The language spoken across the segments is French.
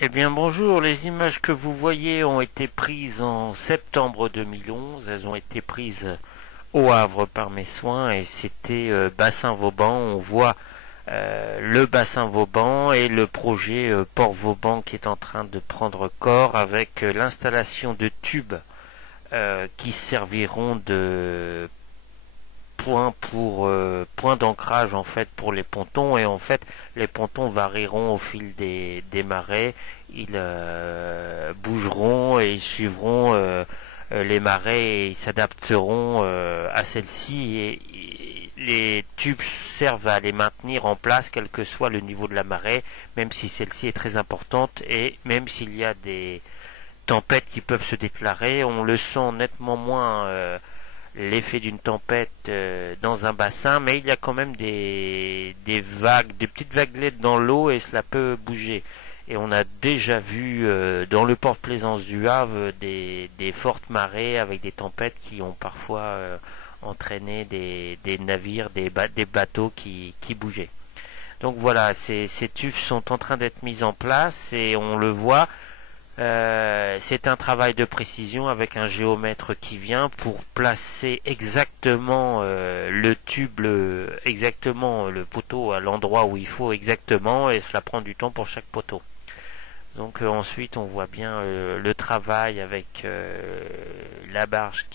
Eh bien bonjour, les images que vous voyez ont été prises en septembre 2011, elles ont été prises au Havre par mes soins et c'était bassin Vauban. On voit le bassin Vauban et le projet Port Vauban qui est en train de prendre corps avec l'installation de tubes qui serviront de point d'ancrage en fait pour les pontons, et en fait les pontons varieront au fil des marées. Ils bougeront et ils suivront les marées et ils s'adapteront à celles-ci, et les tubes servent à les maintenir en place quel que soit le niveau de la marée, même si celle-ci est très importante et même s'il y a des tempêtes qui peuvent se déclarer. On le sent nettement moins l'effet d'une tempête dans un bassin, mais il y a quand même des vagues, des petites vaguelettes dans l'eau et cela peut bouger. Et on a déjà vu dans le port de plaisance du Havre des fortes marées avec des tempêtes qui ont parfois entraîné des navires, des bateaux qui bougeaient. Donc voilà, ces tubes sont en train d'être mis en place et on le voit. C'est un travail de précision avec un géomètre qui vient pour placer exactement le tube, exactement le poteau à l'endroit où il faut exactement, et cela prend du temps pour chaque poteau. Donc ensuite on voit bien le travail avec la barge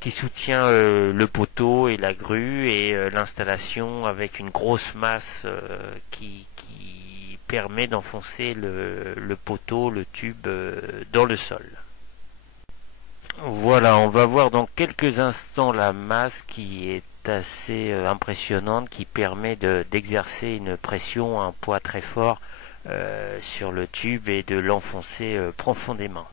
qui soutient le poteau et la grue, et l'installation avec une grosse masse qui permet d'enfoncer le poteau, le tube dans le sol. Voilà, on va voir dans quelques instants la masse qui est assez impressionnante, qui permet d'exercer une pression, un poids très fort sur le tube et de l'enfoncer profondément.